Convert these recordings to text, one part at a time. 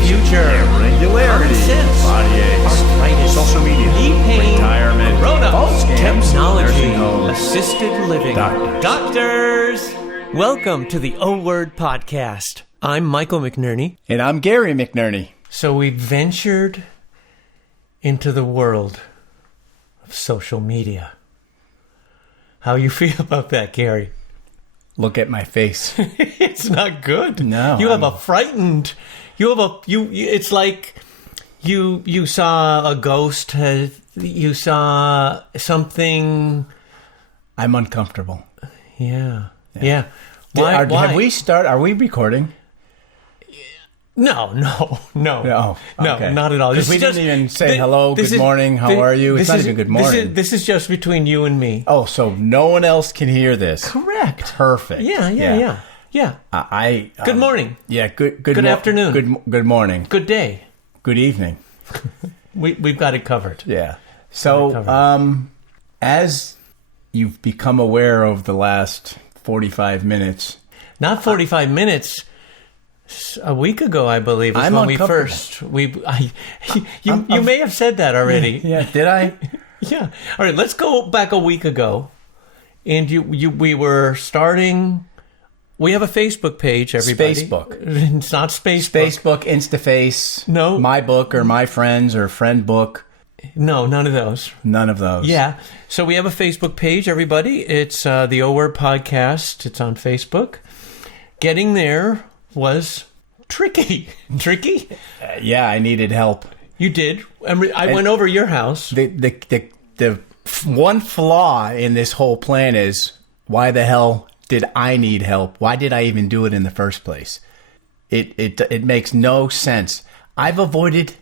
future, irregularity, sense, body aches, arthritis, social media, knee pain, retirement, corona, phone scams, technology, nursing homes, assisted living, doctors. Welcome to the O Word Podcast. I'm Michael McNerney. And I'm Gary McNerney. So we ventured into the world of social media. How you feel about that, Gary? Look at my face. It's not good. No, you have a frightened. You have a you. It's like you saw a ghost. You saw something. I'm uncomfortable. Yeah. Why? Have we started? Are we recording? No, okay. not at all. Because we didn't even say hello, good morning, how are you? It's not even good morning. This is just between you and me. Oh, so no one else can hear this. Correct. Perfect. Yeah. Good morning. Yeah. Good afternoon. Good morning. Good day. Good evening. We've got it covered. Yeah. So, as you've become aware of the last 45 minutes, not 45 minutes. A week ago, I believe, is when we first. You may have said that already. Yeah, did I? Yeah. All right, let's go back a week ago, and we were starting. We have a Facebook page, everybody. Facebook. It's not Facebook. Facebook, Instaface. No. My Book or My Friends or Friend Book. No, none of those. None of those. Yeah. So we have a Facebook page, everybody. It's the O Word Podcast. It's on Facebook. Getting there was tricky. Tricky? Yeah, I needed help. You did. I went over your house. The one flaw in this whole plan is, why the hell did I need help? Why did I even do it in the first place? It makes no sense. I've avoided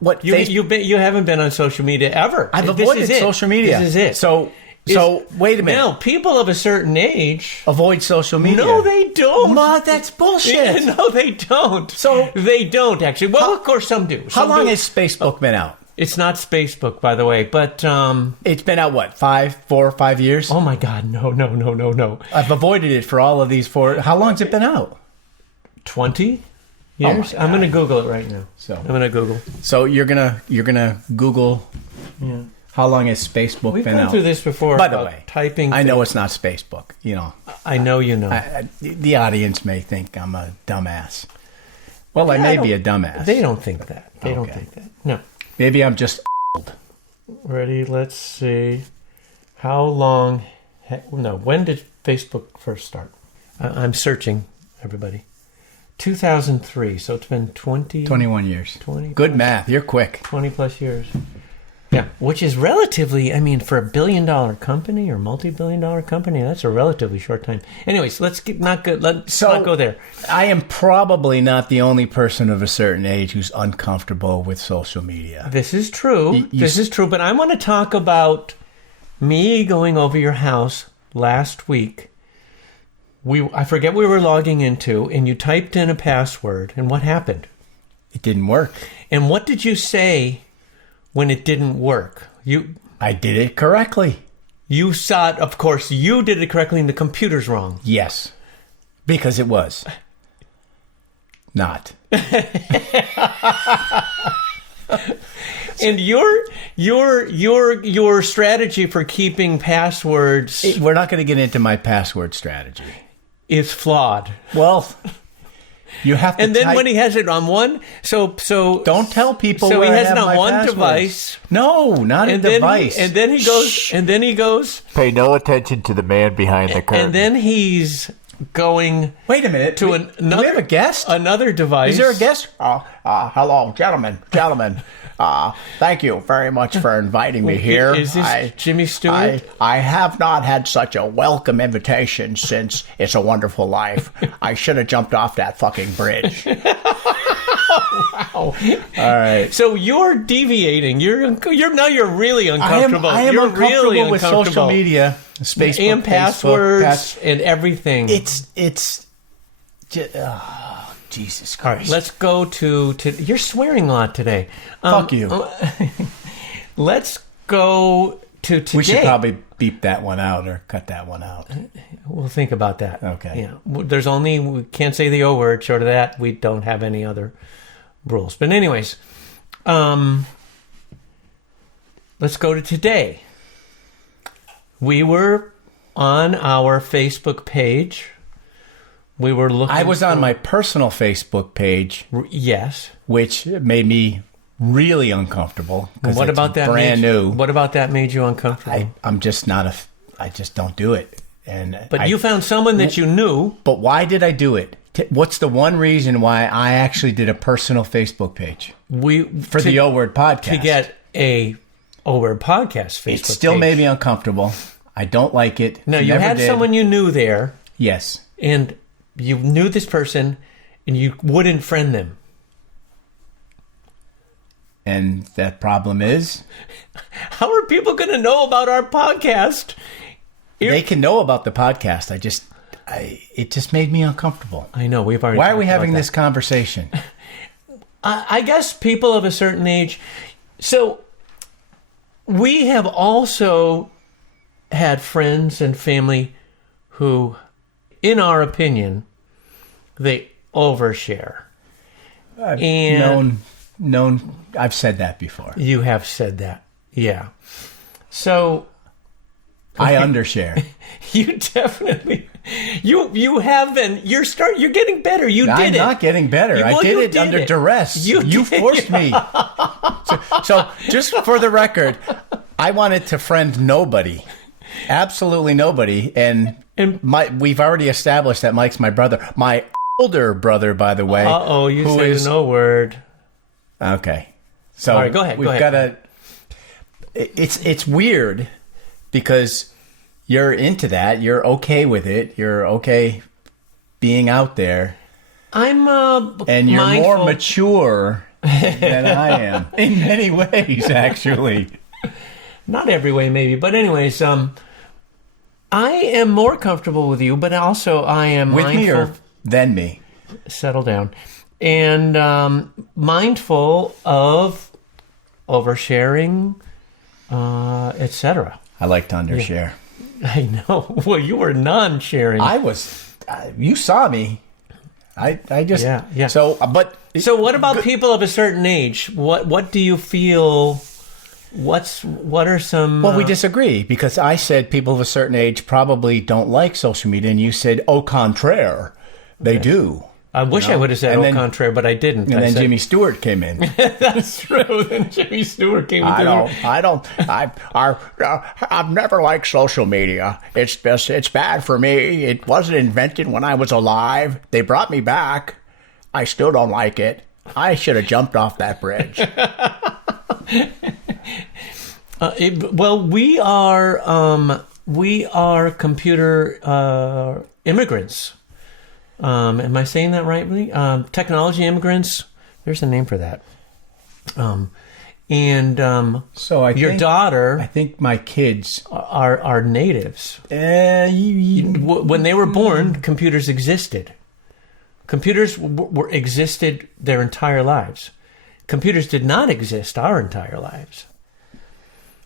what you haven't been on social media ever. I've avoided social media. This is it. So wait a minute. Now, people of a certain age avoid social media. No, they don't. Ma, that's bullshit. No, they don't. So they don't actually. Well, of course, some do. How long has Facebook been out? It's not Facebook, by the way, but it's been out what, 4 or 5 years? Oh my God, no. I've avoided it for all of these 4. How long's it been out? 20 years. I'm going to Google it right now. I'm going to Google. So you're gonna Google. Yeah. How long has Facebook We've been gone out? through this before. By the way, typing. I know it's not Facebook. You know. I know you know. The audience may think I'm a dumbass. Well, I may be a dumbass. They don't think that. They don't think that. No. Maybe I'm just old. Ready? Let's see. How long? When did Facebook first start? I'm searching, everybody. 2003. So it's been 21 years. 20. Good math. You're quick. 20 plus years. Yeah, which is relatively, I mean, for a billion-dollar company or multi-billion-dollar company, that's a relatively short time. Anyways, let's not go there. I am probably not the only person of a certain age who's uncomfortable with social media. This is true. This is true, but I want to talk about me going over your house last week. I forget what we were logging into, and you typed in a password, and what happened? It didn't work. And what did you say when it didn't work? I did it correctly. You saw it, of course, you did it correctly and the computer's wrong. Yes. Because it was. Not. And your strategy for keeping passwords... We're not going to get into my password strategy. Is flawed. Well... You have to. And then when he has it on one, so don't tell people. So where he I has have it on my one passwords. device. No, not a device. And then he goes. Shh. And then he goes. Pay no attention to the man behind the curtain. And then he's going. Wait a minute. To do we have a guest? Another device. Is there a guest? Hello, gentlemen. Thank you very much for inviting me here. Is this Jimmy Stewart? I have not had such a welcome invitation since It's a Wonderful Life. I should have jumped off that fucking bridge. Wow. All right. So you're deviating. You're really uncomfortable. I am you're uncomfortable really with social media, Facebook, and passwords and everything. It's just, Jesus Christ. All right, let's go to you're swearing a lot today. Fuck you. Let's go to today. We should probably beep that one out or cut that one out. We'll think about that. Okay. Yeah. We can't say the O word. Short of that, we don't have any other rules. But anyways, let's go to today. We were on our Facebook page. We were looking. I was on my personal Facebook page. Yes. Which made me really uncomfortable. What about that? Brand new. What about that made you uncomfortable? I'm just not I just don't do it. But you found someone that you knew. But why did I do it? What's the one reason why I actually did a personal Facebook page? For the O Word podcast. To get a O Word podcast Facebook page. It still made me uncomfortable. I don't like it. No, you had someone you knew there. Yes. And you knew this person, and you wouldn't friend them. And that problem is? How are people going to know about our podcast? They can know about the podcast. It just made me uncomfortable. I know. We've already. Why are we having this conversation? I guess people of a certain age. So we have also had friends and family who, in our opinion, they overshare. I've known. I've said that before. You have said that, yeah. So I undershare. You definitely. You have been. You're getting better. You did it. I'm not getting better. I did it under duress. You forced me. So just for the record, I wanted to friend nobody. Absolutely nobody. And we've already established that Mike's my brother. My older brother, by the way. Uh-oh, you said no word. Okay. So all right, go ahead. We've got to... It's weird because you're into that. You're okay with it. You're okay being out there. I'm and you're mindful. more mature than I am in many ways, actually. Not every way, maybe, but anyways, I am more comfortable with you, but also I am with mindful. Me or than me. Settle down, and mindful of oversharing, etc. I like to undershare. Yeah. I know. Well, you were non-sharing. I was. You saw me. I just. Yeah. So, but. So, what about people of a certain age? What do you feel? What are some... Well, we disagree because I said people of a certain age probably don't like social media, and you said, au contraire, they do. I wish I would have said au contraire, but I didn't. And then Jimmy Stewart came in. That's true. Then Jimmy Stewart came in. I've never liked social media. It's bad for me. It wasn't invented when I was alive. They brought me back. I still don't like it. I should have jumped off that bridge. Well, we are computer immigrants. Am I saying that rightly? Technology immigrants. There's a name for that. So your daughter. I think my kids are natives. When they were born, computers existed. Computers existed their entire lives. Computers did not exist our entire lives.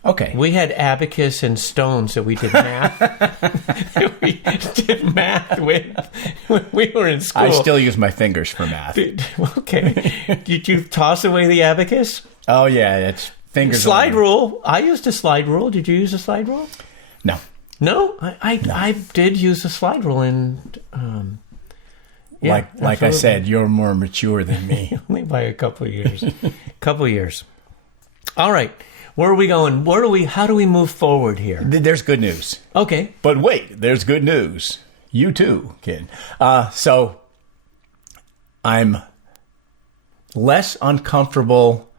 Okay. We had abacus and stones that we did math. We did math with when we were in school. I still use my fingers for math. Okay. Did you toss away the abacus? Oh, yeah. It's fingers. Slide rule. I used a slide rule. Did you use a slide rule? No. No? I did use a slide rule and... like I said, you're more mature than me. Only by a couple of years. All right. Where are we going? How do we move forward here? There's good news. Okay. But wait, there's good news. You too, kid. So I'm less uncomfortable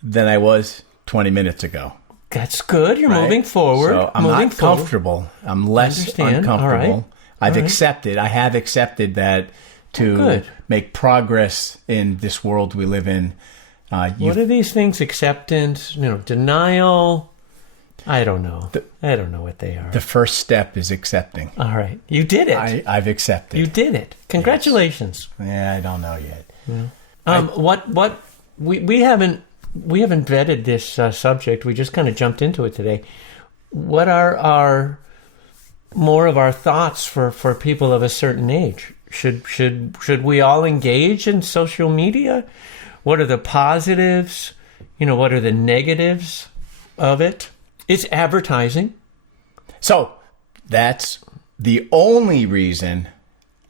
than I was 20 minutes ago. That's good. You're moving forward. So I'm not comfortable. I'm less uncomfortable. All right. I have accepted that to make progress in this world we live in. What are these things? Acceptance, denial. I don't know. I don't know what they are. The first step is accepting. All right. You did it. I've accepted. You did it. Congratulations. Yes. Yeah, I don't know yet. Yeah. We haven't vetted this subject. We just kind of jumped into it today. What are more of our thoughts for people of a certain age? Should we all engage in social media? What are the positives? What are the negatives of it? It's advertising. So that's the only reason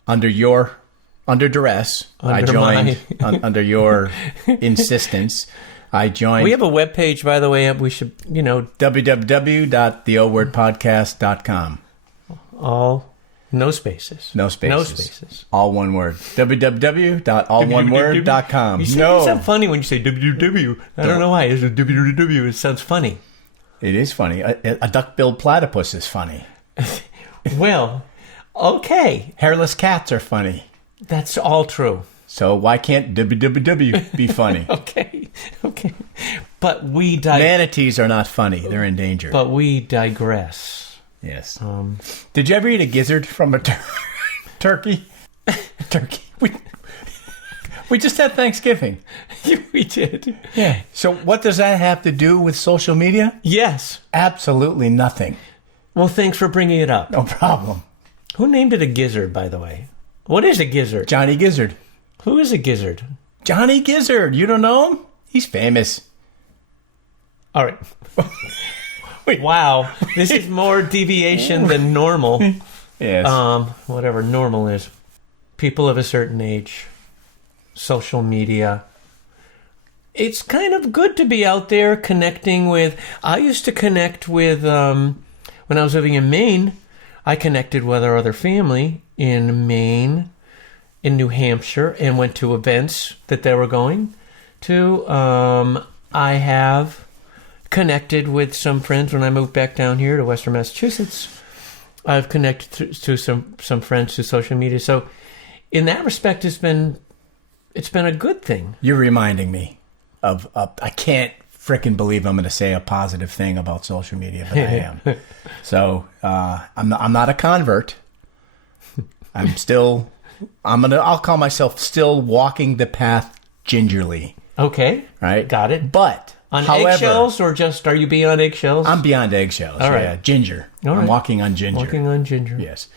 under duress, I joined under your insistence. I joined. We have a webpage, by the way. We should, www.theowordpodcast.com. All no spaces. No spaces. No spaces. All one word. www.alloneword.com. You sound funny when you say www. I don't know why. It's www. It sounds funny. It is funny. A duck-billed platypus is funny. Well, okay. Hairless cats are funny. That's all true. So why can't www be funny? Okay. But we Manatees are not funny. They're endangered. But we digress. Yes. Did you ever eat a gizzard from a turkey? Turkey. We just had Thanksgiving. We did. Yeah. So what does that have to do with social media? Yes. Absolutely nothing. Well, thanks for bringing it up. No problem. Who named it a gizzard, by the way? What is a gizzard? Johnny Gizzard. Who is a gizzard? Johnny Gizzard. You don't know him? He's famous. All right. Wait. Wow. This is more deviation than normal. Yes. Whatever normal is. People of a certain age. Social media. It's kind of good to be out there connecting with... I used to connect with... when I was living in Maine, I connected with our other family in Maine, in New Hampshire, and went to events that they were going to. I have connected with some friends when I moved back down here to Western Massachusetts. I've connected to some friends through social media. So in that respect, it's been a good thing. You're reminding me of I can't frickin' believe I'm going to say a positive thing about social media, but I am. So I'm not a convert. I'll call myself still walking the path gingerly. Okay. Right? Got it. But however, eggshells, or just are you beyond eggshells? I'm beyond eggshells. All right. Yeah, ginger. All right. I'm walking on ginger. Walking on ginger. Yes.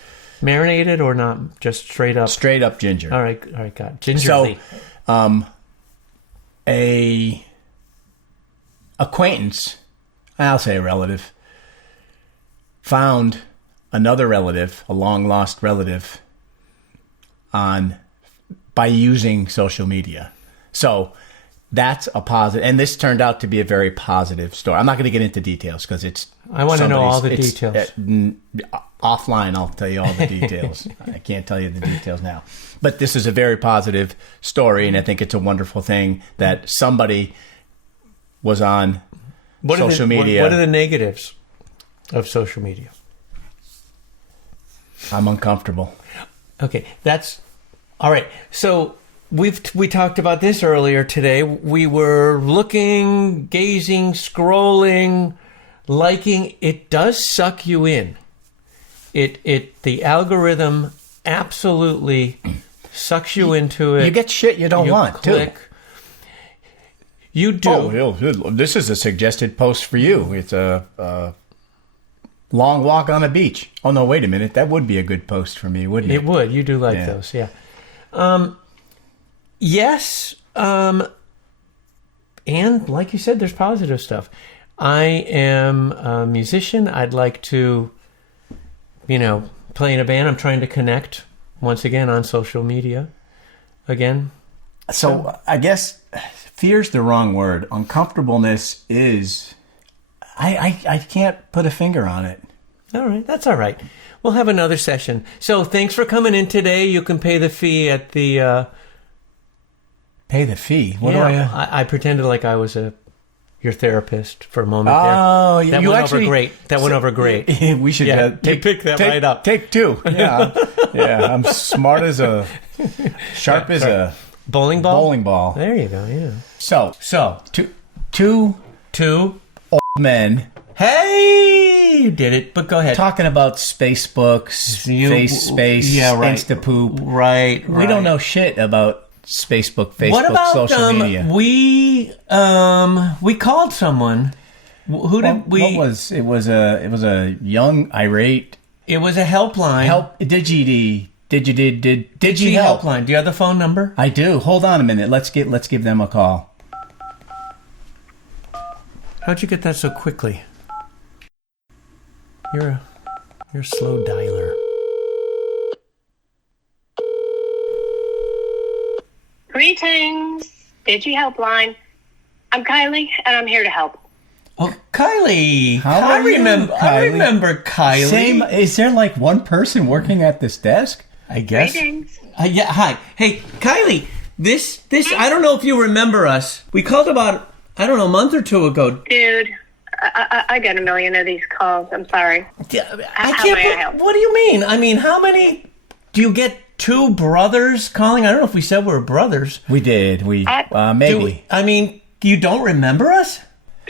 Marinated or not? Just straight up? Straight up ginger. All right, got it. Gingerly. So, a acquaintance, I'll say a relative, found another relative, a long-lost relative, by using social media. So that's a positive, and this turned out to be a very positive story. I'm not going to get into details because I want to know all the details. Offline, I'll tell you all the details. I can't tell you the details now. But this is a very positive story, and I think it's a wonderful thing that somebody was on social media. What are the negatives of social media? I'm uncomfortable. Okay, that's all right. So we talked about this earlier today. We were looking, gazing, scrolling, liking. It does suck you in. The algorithm absolutely sucks you into it. You get shit you don't want, click. Too. You do. Oh, this is a suggested post for you. It's a long walk on a beach. Oh, no, wait a minute. That would be a good post for me, wouldn't it? It would. You do like those, yeah. Yes. And like you said, there's positive stuff. I am a musician. I'd like to, play in a band. I'm trying to connect once again on social media again. So I guess fear's the wrong word. Uncomfortableness is... I can't put a finger on it. All right. That's all right. We'll have another session. So thanks for coming in today. You can pay the fee at the... Pay the fee? What do I pretended like I was your therapist for a moment there. Oh, that went over great. That went over great. We should you picked that right up. Take two. Yeah. Yeah, I'm smart as sharp as a... Bowling ball? Bowling ball. There you go, yeah. So two old men. Hey, you did it, but go ahead. Talking about Spacebooks, space, yeah, right. Instapoop. Right. We don't know shit about Facebook, what about, social media. We called someone. Who did we? What was it? Was a young irate. It was a helpline. Digi Digi help? Helpline. Do you have the phone number? I do. Hold on a minute. Let's give them a call. How'd you get that so quickly? You're a slow dialer. Greetings, Digi Helpline. I'm Kylie, and I'm here to help. Oh, Kylie. How are you, I remember Kylie. Same. Is there like one person working at this desk? I guess. Greetings. Yeah. Hi. Hey, Kylie. This. I don't know if you remember us. We called about a month or two ago. Dude, I get a million of these calls. I'm sorry. How may I help? What do you mean? I mean, how many do you get? Two brothers calling? I don't know if we said we were brothers. We did. Maybe. You don't remember us?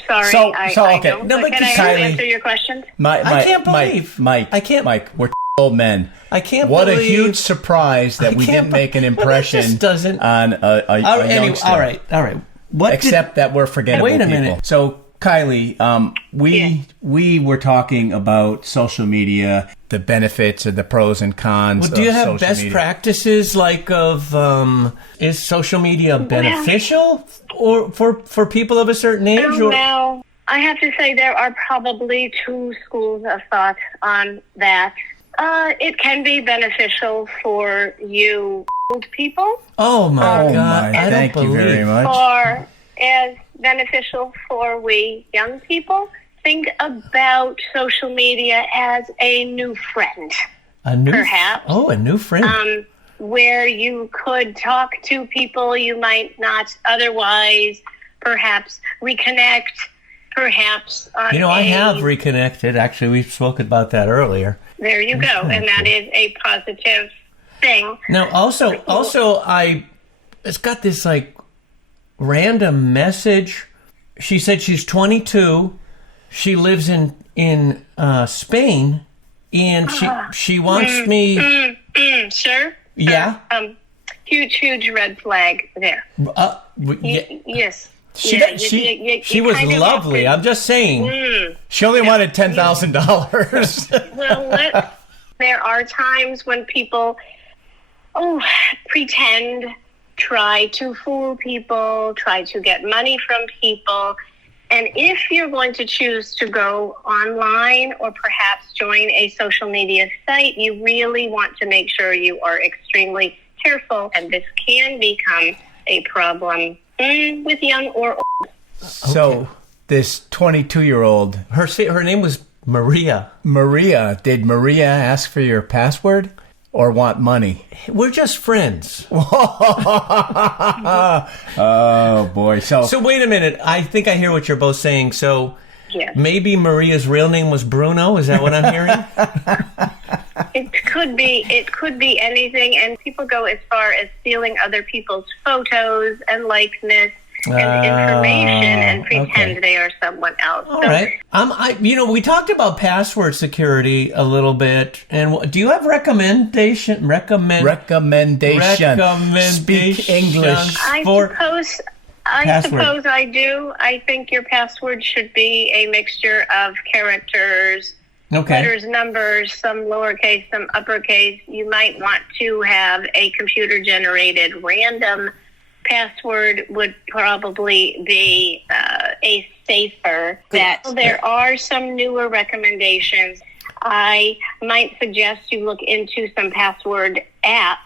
Sorry, So, I okay. don't. No, but can I Kylie- answer your questions? I can't believe. Mike, we're old men. I can't What believe. a huge surprise that we didn't make an impression Well, that just doesn't. on a youngster. All right. Except that we're forgettable Wait a people. minute. So, Kylie, Yeah. we were talking about social media, the benefits and the pros and cons. Do you of have social best media. practices is social media beneficial or for people of a certain age? Now, I have to say there are probably two schools of thought on that. It can be beneficial for you old people, Oh my God! I Thank don't you believe. very much. or as beneficial for we young people. Think about social media as a new friend, A new, perhaps. Oh, a new friend. Where you could talk to people you might not otherwise perhaps reconnect, perhaps on I have reconnected. Actually, we spoke about that earlier. There you go, and that is a positive thing. Now, also, it's got this like random message. She said she's 22. She lives in Spain, and she wants me. Sure. Yeah. Huge red flag there. Yes. She was kind of lovely. have I'm just saying. She only wanted $10,000. Well, there are times when people, pretend, try to fool people, try to get money from people. And if you're going to choose to go online or perhaps join a social media site, you really want to make sure you are extremely careful. And this can become a problem with young or old. So, this 22-year-old, Her name was Maria. Maria, did Maria ask for your password or want money? We're just friends. Oh, boy. So wait a minute. I think I hear what you're both saying. So Yes. maybe Maria's real name was Bruno. Is that what I'm hearing? It could be anything, and people go as far as stealing other people's photos and likeness and information and pretend they are someone else. All right. We talked about password security a little bit, and do you have recommendation? Speak English. I suppose I do. I think your password should be a mixture of characters, letters, numbers, some lowercase, some uppercase. You might want to have a computer-generated random password would probably be a safer bet. There are some newer recommendations. I might suggest you look into some password apps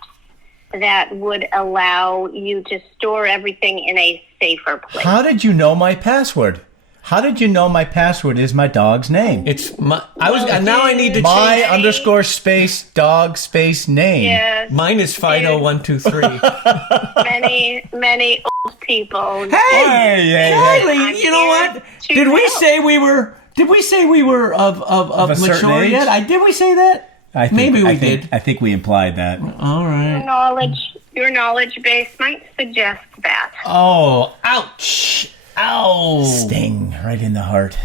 that would allow you to store everything in a safer place. How did you know my password? How did you know my password is my dog's name? It's my. Now I need to My change. underscore space dog space name. Yes. Mine is Fido123. Many old people. Hey, Kylie, you know what? Did we say we were? Did we say we were of a certain mature age? yet? Did we say that? Maybe we did. I think we implied that. All right. Your knowledge base might suggest that. Oh, ouch. Ow. Sting right in the heart.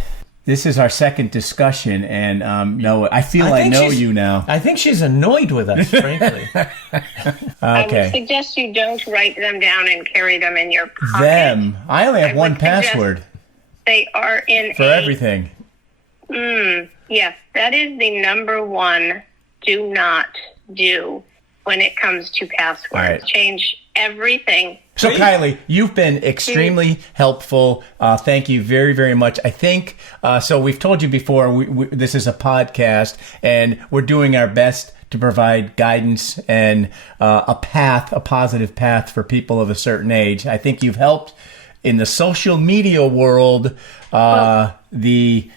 This is our second discussion, and no, I feel I think know she's- you now. I think she's annoyed with us, frankly. I would Okay. suggest you don't write them down and carry them in your pocket. Them. I only have I one would suggest password They are in for everything. Yes, that is the number one do not do when it comes to passwords. Right. Change everything. So, Kylie, you've been extremely helpful. Thank you very, very much. I think, so we've told you before, this is a podcast, and we're doing our best to provide guidance and a positive path for people of a certain age. I think you've helped in the social media world, the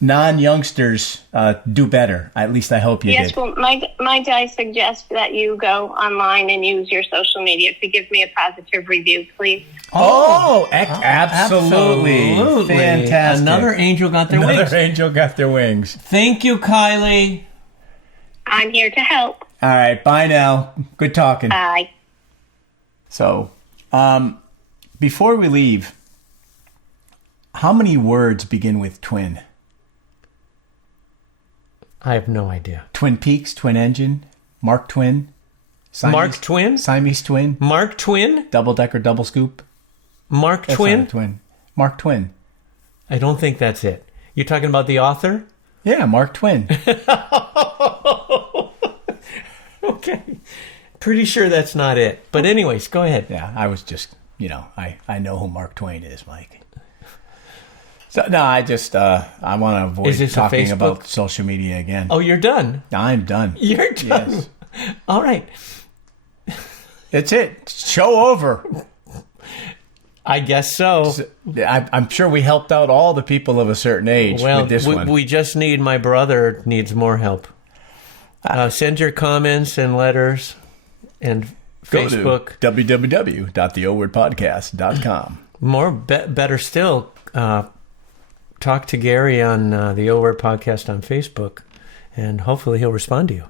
non-youngsters do better. At least I hope you did. Yes, well, might I suggest that you go online and use your social media to give me a positive review, please? Absolutely. Fantastic. Another angel got their wings. Another angel got their wings. Thank you, Kylie. I'm here to help. All right, bye now. Good talking. Bye. So, before we leave, how many words begin with twin? I have no idea. Twin Peaks, twin engine, Mark Twin, Mark Twin, Siamese twin, Mark Twin, double decker, double scoop, Mark Twin, Mark Twin. I don't think that's it. You're talking about the author? Yeah, Mark Twin. Okay. Pretty sure that's not it. But anyways, go ahead. Yeah, I was just, I know who Mark Twain is, Mike. So, no, I just, I want to avoid talking about social media again. Oh, you're done? I'm done. You're done? Yes. All right. That's it. Show over. I guess so. I'm sure we helped out all the people of a certain age with this one. We just my brother needs more help. Send your comments and letters and Facebook. Go to www.theowordpodcast.com. Better still, talk to Gary on the O Word Podcast on Facebook, and hopefully he'll respond to you.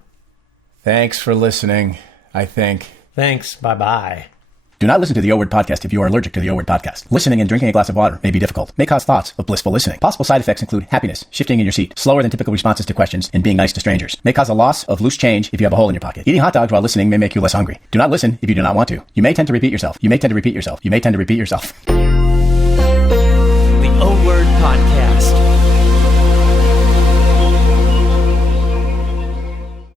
Thanks for listening, I think. Thanks. Bye-bye. Do not listen to the O Word Podcast if you are allergic to the O Word Podcast. Listening and drinking a glass of water may be difficult, may cause thoughts of blissful listening. Possible side effects include happiness, shifting in your seat, slower than typical responses to questions, and being nice to strangers. May cause a loss of loose change if you have a hole in your pocket. Eating hot dogs while listening may make you less hungry. Do not listen if you do not want to. You may tend to repeat yourself. You may tend to repeat yourself. You may tend to repeat yourself.